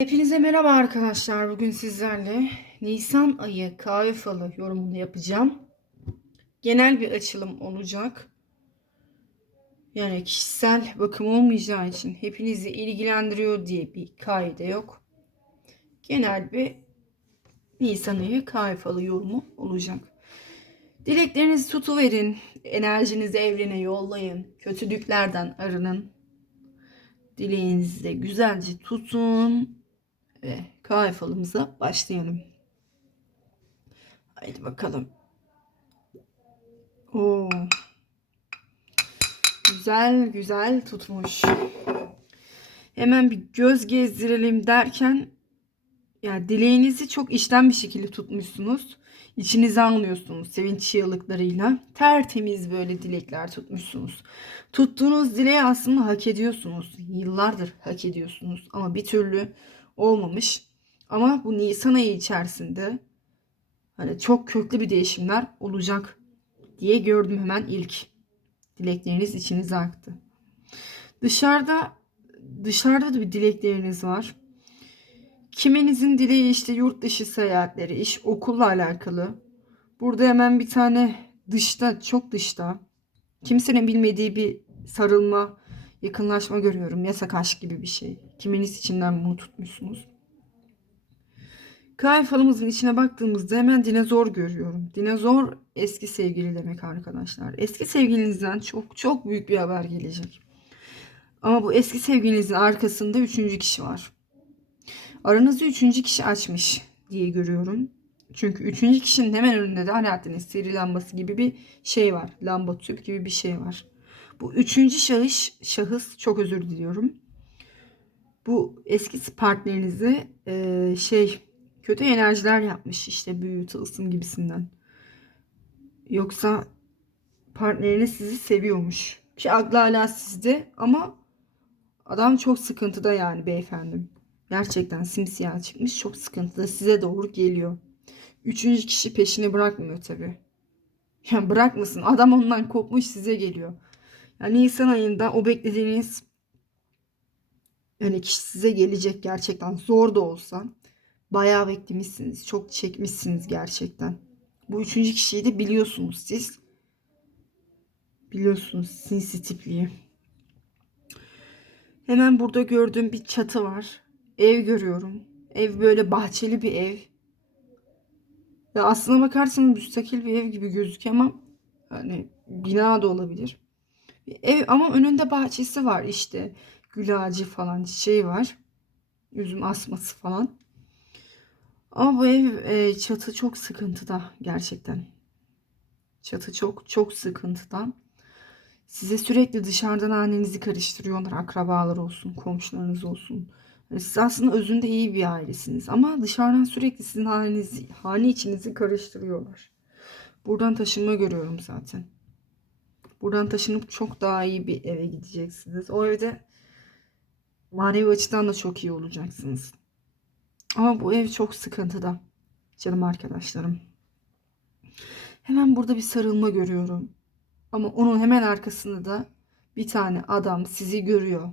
Hepinize merhaba arkadaşlar. Bugün sizlerle Nisan ayı kahve falı yorumunu yapacağım. Genel bir açılım olacak. Yani kişisel bakım olmayacağı için hepinizi ilgilendiriyor diye bir kaide yok. Genel bir Nisan ayı kahve falı yorumu olacak. Dileklerinizi tutuverin. Enerjinizi evrene yollayın. Kötülüklerden arının. Dileğinizi de güzelce tutun ve kahve falımıza başlayalım. Haydi bakalım. Oo. Güzel güzel tutmuş. Hemen bir göz gezdirelim derken yani dileğinizi çok içten bir şekilde tutmuşsunuz. İçinize anlıyorsunuz sevinç çığlıklarıyla. Tertemiz böyle dilekler tutmuşsunuz. Tuttuğunuz dileği aslında hak ediyorsunuz. Yıllardır hak ediyorsunuz ama bir türlü olmamış. Ama bu Nisan ayı içerisinde hani çok köklü bir değişimler olacak diye gördüm hemen ilk. Dilekleriniz içinize aktı. Dışarıda dışarıda da bir dilekleriniz var. Kiminizin dileği işte yurt dışı seyahatleri, iş, okulla alakalı. Burada hemen bir tane dışta, çok dışta. Kimsenin bilmediği bir sarılma, yakınlaşma görüyorum. Yasak aşk gibi bir şey. Kiminiz içinden bunu tutmuşsunuz. Kahve falımızın içine baktığımızda hemen dinozor görüyorum. Dinozor eski sevgili demek arkadaşlar. Eski sevgilinizden çok çok büyük bir haber gelecek. Ama bu eski sevgilinizin arkasında üçüncü kişi var. Aranızı üçüncü kişi açmış diye görüyorum. Çünkü üçüncü kişinin hemen önünde de Alaaddin'in seri lambası gibi bir şey var. Lamba tüp gibi bir şey var. Bu üçüncü şahıs, şahıs çok özür diliyorum. Bu eski partnerinize e, şey kötü enerjiler yapmış işte büyü, tılsım gibisinden. Yoksa partneriniz sizi seviyormuş. Ki aklı hala sizde ama adam çok sıkıntıda yani beyefendim. Gerçekten simsiyah çıkmış çok sıkıntıda size doğru geliyor. Üçüncü kişi peşini bırakmıyor tabi. Yani bırakmasın adam ondan kopmuş size geliyor. Yani Nisan ayında o beklediğiniz yani kişi size gelecek gerçekten zor da olsa bayağı beklemişsiniz. Çok çekmişsiniz gerçekten. Bu üçüncü kişiyi de biliyorsunuz siz. Biliyorsunuz sinsi tipliği. Hemen burada gördüğüm bir çatı var. Ev görüyorum. Ev böyle bahçeli bir ev. Ya aslına bakarsanız müstakil bir ev gibi gözüküyor ama hani bina da olabilir. Bir ev ama önünde bahçesi var işte. Gül ağacı falan şey var. Üzüm asması falan. Ama bu ev e, çatı çok sıkıntıda gerçekten. Çatı çok çok sıkıntıda. Size sürekli dışarıdan annenizi karıştırıyorlar. Akrabalar olsun, komşularınız olsun. Siz aslında özünde iyi bir ailesiniz. Ama dışarıdan sürekli sizin halinizi, hane içinizi karıştırıyorlar. Buradan taşınma görüyorum zaten. Buradan taşınıp çok daha iyi bir eve gideceksiniz. O evde manevi açıdan da çok iyi olacaksınız. Ama bu ev çok sıkıntıda. Canım arkadaşlarım. Hemen burada bir sarılma görüyorum. Ama onun hemen arkasında da bir tane adam sizi görüyor.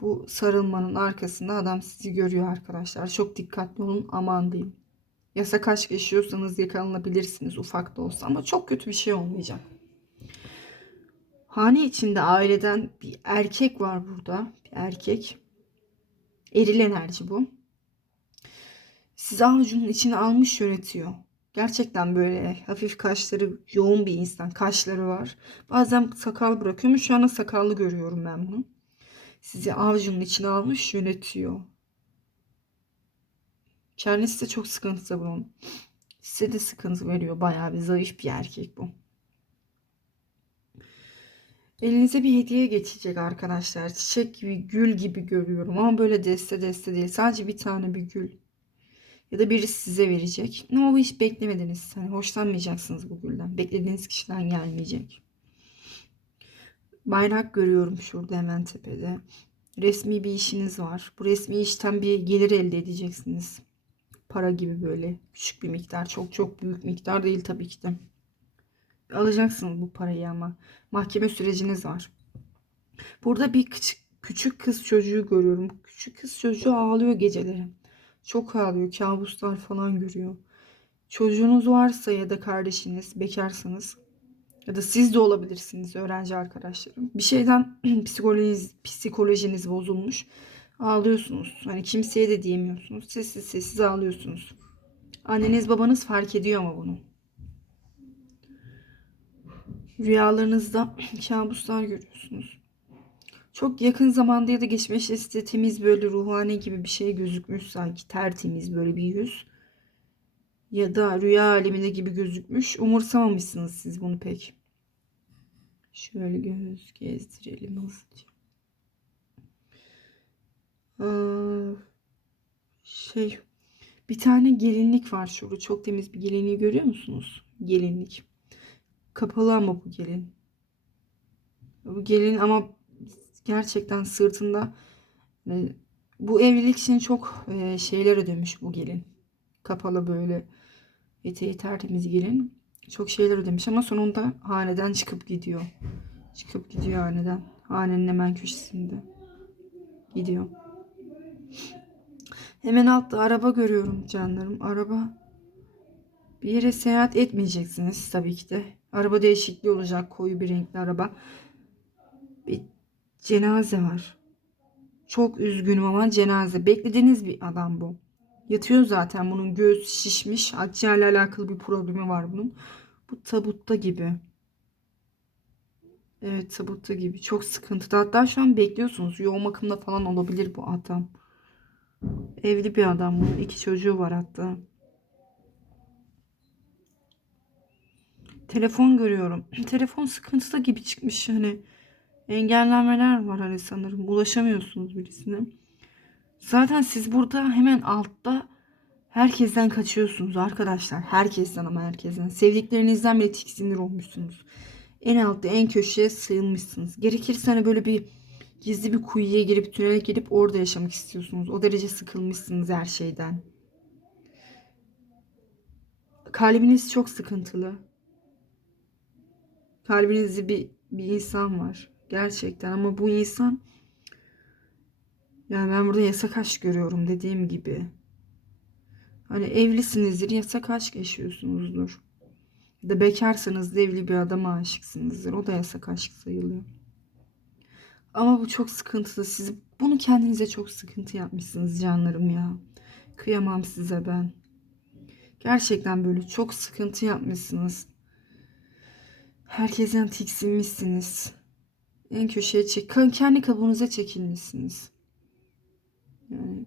Bu sarılmanın arkasında adam sizi görüyor arkadaşlar. Çok dikkatli olun aman diyeyim. Yasak aşk yaşıyorsanız yakalanabilirsiniz ufak da olsa ama çok kötü bir şey olmayacak. Hane içinde aileden bir erkek var burada. Bir erkek. Eril enerji bu. Sizi avucunun içine almış yönetiyor. Gerçekten böyle hafif kaşları yoğun bir insan. Kaşları var. Bazen sakal bırakıyormuş. Şu anda sakallı görüyorum ben bunu. Sizi avucunun içine almış yönetiyor. Kendisi de çok sıkıntıda bunun. Size de sıkıntı veriyor. Bayağı bir zayıf bir erkek bu. Elinize bir hediye geçecek arkadaşlar. Çiçek gibi, gül gibi görüyorum. Ama böyle deste deste değil. Sadece bir tane bir gül. Ya da birisi size verecek. Ama bu hiç beklemediniz. Hani hoşlanmayacaksınız bu gülden. Beklediğiniz kişiden gelmeyecek. Bayrak görüyorum şurada hemen tepede. Resmi bir işiniz var. Bu resmi işten bir gelir elde edeceksiniz. Para gibi böyle küçük bir miktar. Çok çok büyük miktar değil tabii ki de. Alacaksınız bu parayı ama. Mahkeme süreciniz var. Burada bir küçük, küçük kız çocuğu görüyorum. Küçük kız çocuğu ağlıyor geceleri. Çok ağlıyor. Kabuslar falan görüyor. Çocuğunuz varsa ya da kardeşiniz, bekarsanız ya da siz de olabilirsiniz öğrenci arkadaşlarım. Bir şeyden psikolojiniz, psikolojiniz bozulmuş. Ağlıyorsunuz. Hani kimseye de diyemiyorsunuz. Sessiz sessiz ağlıyorsunuz. Anneniz babanız fark ediyor ama bunu. Rüyalarınızda kabuslar görüyorsunuz. Çok yakın zamanda ya da geçmişte size temiz böyle ruhani gibi bir şey gözükmüş sanki tertemiz böyle bir yüz. Ya da rüya aleminde gibi gözükmüş. Umursamamışsınız siz bunu pek. Şöyle göz gezdirelim hızlıca. Şey bir tane gelinlik var şurada. Çok temiz bir gelinliği görüyor musunuz? Gelinlik. Kapalı ama bu gelin. Bu gelin ama gerçekten sırtında e, bu evlilik için çok e, şeyler ödemiş bu gelin. Kapalı böyle eteği tertemiz gelin. Çok şeyler ödemiş ama sonunda haneden çıkıp gidiyor. Çıkıp gidiyor haneden. Hanenin hemen köşesinde. Gidiyor. Hemen altta araba görüyorum canlarım. Araba. Bir yere seyahat etmeyeceksiniz tabii ki de. Araba değişikliği olacak. Koyu bir renkli araba. Bir cenaze var. Çok üzgünüm ama cenaze. Beklediğiniz bir adam bu. Yatıyor zaten bunun göğüs şişmiş. Akciğerle alakalı bir problemi var bunun. Bu tabutta gibi. Evet tabutta gibi. Çok sıkıntıda. Hatta şu an bekliyorsunuz. Yoğun bakımda falan olabilir bu adam. Evli bir adam bu. İki çocuğu var hatta. Telefon görüyorum. Telefon sıkıntıda gibi çıkmış hani. Engellenmeler var hani sanırım. Ulaşamıyorsunuz birisine. Zaten siz burada hemen altta herkesten kaçıyorsunuz arkadaşlar. Herkesten ama herkesten. Sevdiklerinizden bile tiksinir olmuşsunuz. En altta en köşeye sığınmışsınız. Gerekirse hani böyle bir gizli bir kuyuya girip tünele girip orada yaşamak istiyorsunuz. O derece sıkılmışsınız her şeyden. Kalbiniz çok sıkıntılı. Kalbinizde bir, bir insan var. Gerçekten ama bu insan yani ben burada yasak aşk görüyorum dediğim gibi. Hani evlisinizdir yasak aşk yaşıyorsunuzdur. Ya da bekarsanız da evli bir adama aşıksınızdır. O da yasak aşk sayılıyor. Ama bu çok sıkıntılı. Siz bunu kendinize çok sıkıntı yapmışsınız canlarım ya. Kıyamam size ben. Gerçekten böyle çok sıkıntı yapmışsınız. Herkesten tiksinmişsiniz. En köşeye çek kendi kabuğunuza çekilmişsiniz. Yani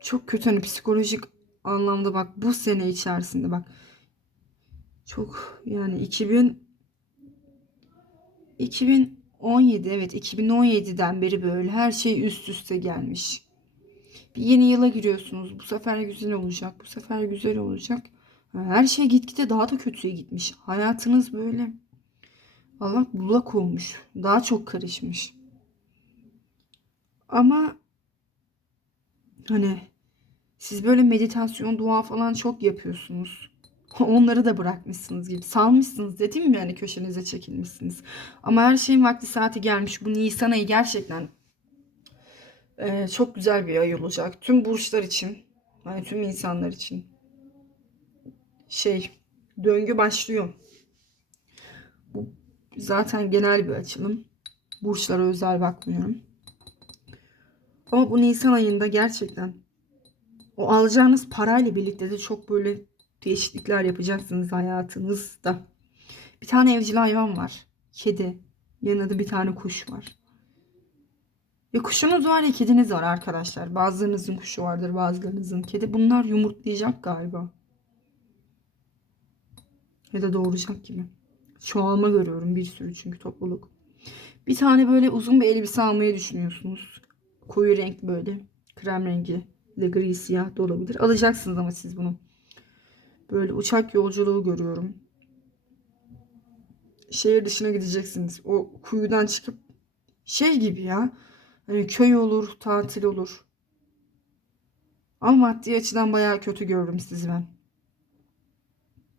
çok kötü hani psikolojik anlamda bak bu sene içerisinde bak çok yani 2000 2017 evet 2017'den beri böyle her şey üst üste gelmiş. Bir yeni yıla giriyorsunuz. Bu sefer güzel olacak. Bu sefer güzel olacak. Her şey gitgide daha da kötüye gitmiş. Hayatınız böyle Allah bulak olmuş. Daha çok karışmış. Ama hani siz böyle meditasyon, dua falan çok yapıyorsunuz. Onları da bırakmışsınız gibi. Salmışsınız dedim mi yani köşenize çekilmişsiniz. Ama her şeyin vakti saati gelmiş. Bu Nisan ayı gerçekten e, çok güzel bir ay olacak. Tüm burçlar için. Yani tüm insanlar için. Şey döngü başlıyor. Bu zaten genel bir açılım. Burçlara özel bakmıyorum. Ama bu Nisan ayında gerçekten o alacağınız parayla birlikte de çok böyle değişiklikler yapacaksınız hayatınızda. Bir tane evcil hayvan var. Kedi. Yanında da bir tane kuş var. Ya kuşunuz var ya kediniz var arkadaşlar. Bazılarınızın kuşu vardır bazılarınızın kedi. Bunlar yumurtlayacak galiba. Ya da doğuracak gibi. Çoğalma görüyorum bir sürü çünkü topluluk. Bir tane böyle uzun bir elbise almayı düşünüyorsunuz. Koyu renk böyle. Krem rengi. de gri siyah da olabilir. Alacaksınız ama siz bunu. Böyle uçak yolculuğu görüyorum. Şehir dışına gideceksiniz. O kuyudan çıkıp şey gibi ya. Hani köy olur, tatil olur. Ama maddi açıdan bayağı kötü gördüm sizi ben.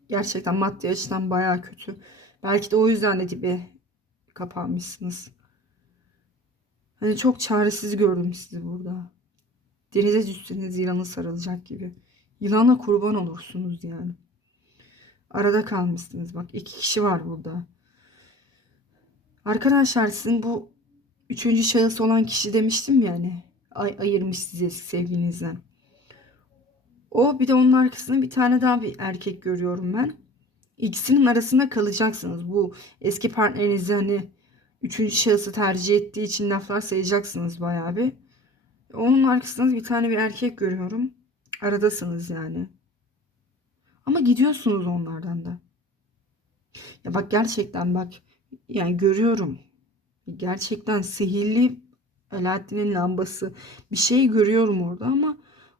Gerçekten maddi açıdan bayağı kötü. Belki de o yüzden de dibe kapanmışsınız. Hani çok çaresiz gördüm sizi burada. Denize düşseniz yılanı sarılacak gibi. Yılana kurban olursunuz yani. Arada kalmışsınız. Bak iki kişi var burada. Arkadaşlar sizin bu üçüncü şahıs olan kişi demiştim ya hani. Ay, ayırmış sizi eski sevgilinizden. O bir de onun arkasında bir tane daha bir erkek görüyorum ben. İkisinin arasında kalacaksınız. Bu eski partnerinizi hani üçüncü şahısı tercih ettiği için laflar sayacaksınız bayağı bir. Onun arkasında bir tane bir erkek görüyorum. Aradasınız yani. Ama gidiyorsunuz onlardan da. Ya bak gerçekten bak yani görüyorum. Gerçekten sihirli Alaaddin'in lambası bir şey görüyorum orada ama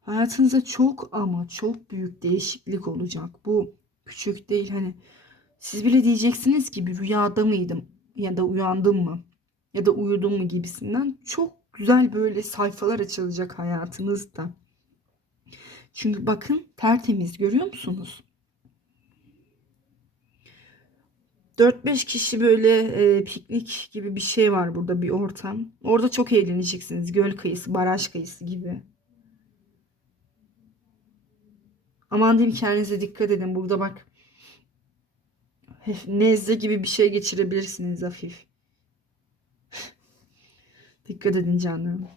hayatınızda çok ama çok büyük değişiklik olacak. Bu küçük değil hani siz bile diyeceksiniz ki bir rüyada mıydım ya da uyandım mı ya da uyudum mu gibisinden çok güzel böyle sayfalar açılacak hayatınızda. Çünkü bakın tertemiz görüyor musunuz? 4-5 kişi böyle e, piknik gibi bir şey var burada bir ortam. Orada çok eğleneceksiniz. Göl kıyısı, baraj kıyısı gibi. Aman diyeyim kendinize dikkat edin. Burada bak nezle gibi bir şey geçirebilirsiniz hafif. dikkat edin canlarım.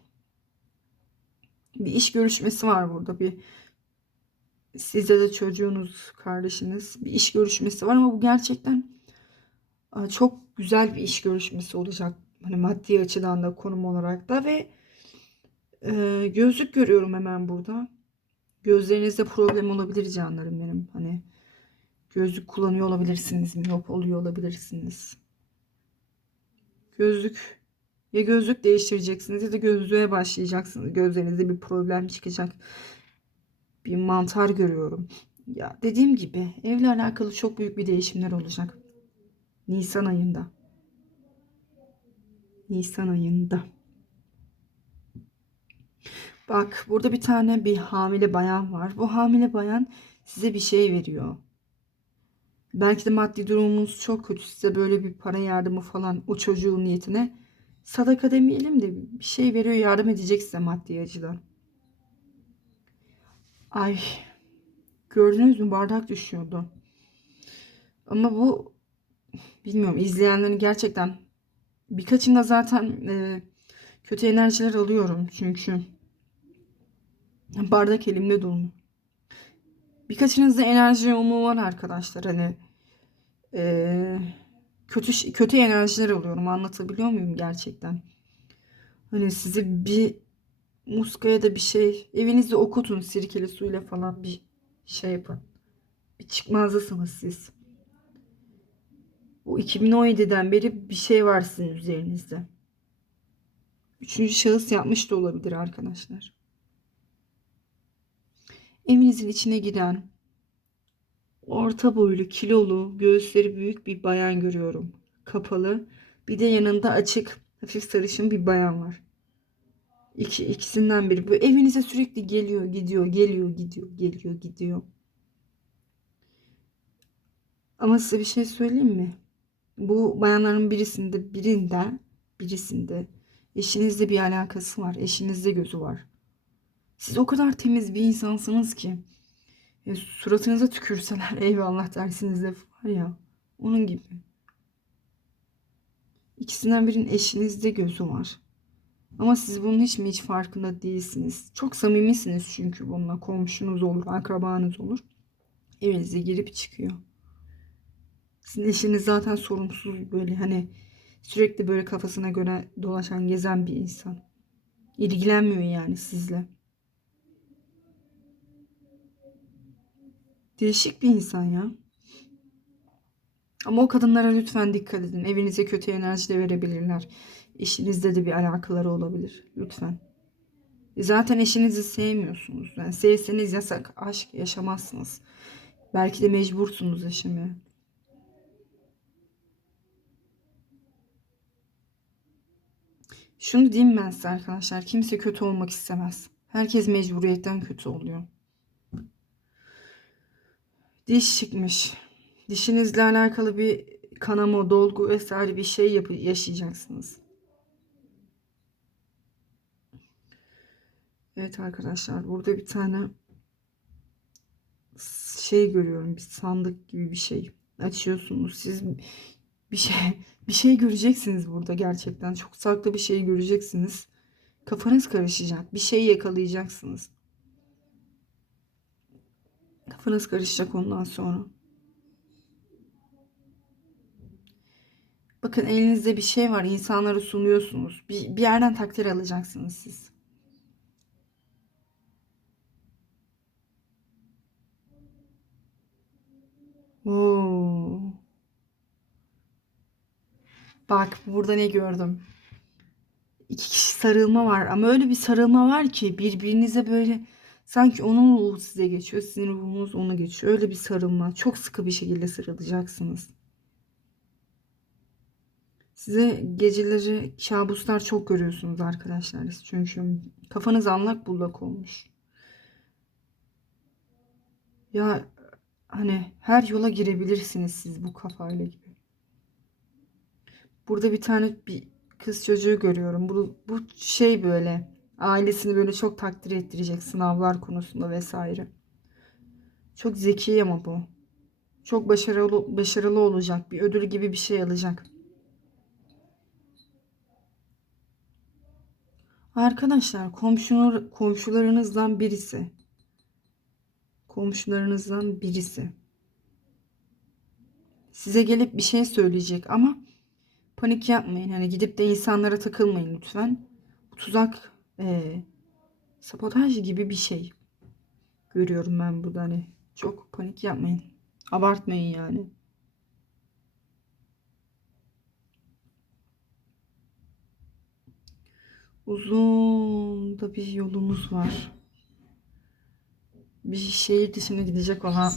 Bir iş görüşmesi var burada. Bir sizde de çocuğunuz, kardeşiniz bir iş görüşmesi var ama bu gerçekten çok güzel bir iş görüşmesi olacak. Hani maddi açıdan da konum olarak da ve e, gözlük görüyorum hemen burada. Gözlerinizde problem olabilir canlarım benim. Hani gözlük kullanıyor olabilirsiniz, miyop oluyor olabilirsiniz. Gözlük ya gözlük değiştireceksiniz ya da gözlüğe başlayacaksınız. Gözlerinizde bir problem çıkacak. Bir mantar görüyorum. Ya dediğim gibi evle alakalı çok büyük bir değişimler olacak. Nisan ayında. Nisan ayında. Bak burada bir tane bir hamile bayan var. Bu hamile bayan size bir şey veriyor. Belki de maddi durumunuz çok kötü. Size böyle bir para yardımı falan o çocuğun niyetine sadaka demeyelim de bir şey veriyor yardım edecek size maddi açıdan. Ay gördünüz mü bardak düşüyordu. Ama bu bilmiyorum izleyenlerin gerçekten birkaçında zaten e, kötü enerjiler alıyorum çünkü bardak elimde dolu. Birkaçınızda enerji yoğunluğu var arkadaşlar hani e, kötü kötü enerjiler alıyorum anlatabiliyor muyum gerçekten? Hani size bir muskaya da bir şey evinizde okutun sirkeli suyla falan bir şey yapın. Bir çıkmazdasınız siz. O 2017'den beri bir şey var sizin üzerinizde. Üçüncü şahıs yapmış da olabilir arkadaşlar. Evinizin içine giren orta boylu, kilolu, göğüsleri büyük bir bayan görüyorum. Kapalı. Bir de yanında açık, hafif sarışın bir bayan var. İki, ikisinden biri. Bu evinize sürekli geliyor, gidiyor, geliyor, gidiyor, geliyor, gidiyor. Ama size bir şey söyleyeyim mi? Bu bayanların birisinde, birinde, birisinde eşinizle bir alakası var. Eşinizde gözü var. Siz o kadar temiz bir insansınız ki e, suratınıza tükürseler eyvallah dersiniz de var ya. Onun gibi. İkisinden birinin eşinizde gözü var. Ama siz bunun hiç mi hiç farkında değilsiniz. Çok samimisiniz çünkü bununla. Komşunuz olur, akrabanız olur. Evinize girip çıkıyor. Sizin eşiniz zaten sorumsuz böyle hani sürekli böyle kafasına göre dolaşan, gezen bir insan. İlgilenmiyor yani sizle. Değişik bir insan ya. Ama o kadınlara lütfen dikkat edin. Evinize kötü enerji de verebilirler. Eşinizde de bir alakaları olabilir. Lütfen. E zaten eşinizi sevmiyorsunuz. Yani sevseniz yasak aşk yaşamazsınız. Belki de mecbursunuz yaşamaya. Şunu diyeyim ben size arkadaşlar. Kimse kötü olmak istemez. Herkes mecburiyetten kötü oluyor. Diş çıkmış. Dişinizle alakalı bir kanama, dolgu vesaire bir şey yapı yaşayacaksınız. Evet arkadaşlar burada bir tane şey görüyorum. Bir sandık gibi bir şey. Açıyorsunuz. Siz bir şey bir şey göreceksiniz burada gerçekten. Çok saklı bir şey göreceksiniz. Kafanız karışacak. Bir şey yakalayacaksınız. Kafanız karışacak ondan sonra. Bakın elinizde bir şey var. insanlara sunuyorsunuz. Bir, bir yerden takdir alacaksınız siz. Oo. Bak burada ne gördüm. İki kişi sarılma var ama öyle bir sarılma var ki birbirinize böyle sanki onun ruhu size geçiyor, sizin ruhunuz ona geçiyor. Öyle bir sarılma. Çok sıkı bir şekilde sarılacaksınız. Size geceleri kabuslar çok görüyorsunuz arkadaşlar. Çünkü kafanız allak bullak olmuş. Ya hani her yola girebilirsiniz siz bu kafayla gibi. Burada bir tane bir kız çocuğu görüyorum. Bu, bu şey böyle ailesini böyle çok takdir ettirecek sınavlar konusunda vesaire. Çok zeki ama bu. Çok başarılı başarılı olacak. Bir ödül gibi bir şey alacak. Arkadaşlar komşular, komşularınızdan birisi. Komşularınızdan birisi. Size gelip bir şey söyleyecek ama panik yapmayın. Hani gidip de insanlara takılmayın lütfen. Tuzak eee, sabotaj gibi bir şey. Görüyorum ben burada hani. Çok panik yapmayın. Abartmayın yani. Uzun da bir yolumuz var. Bir şehir dışına gidecek olan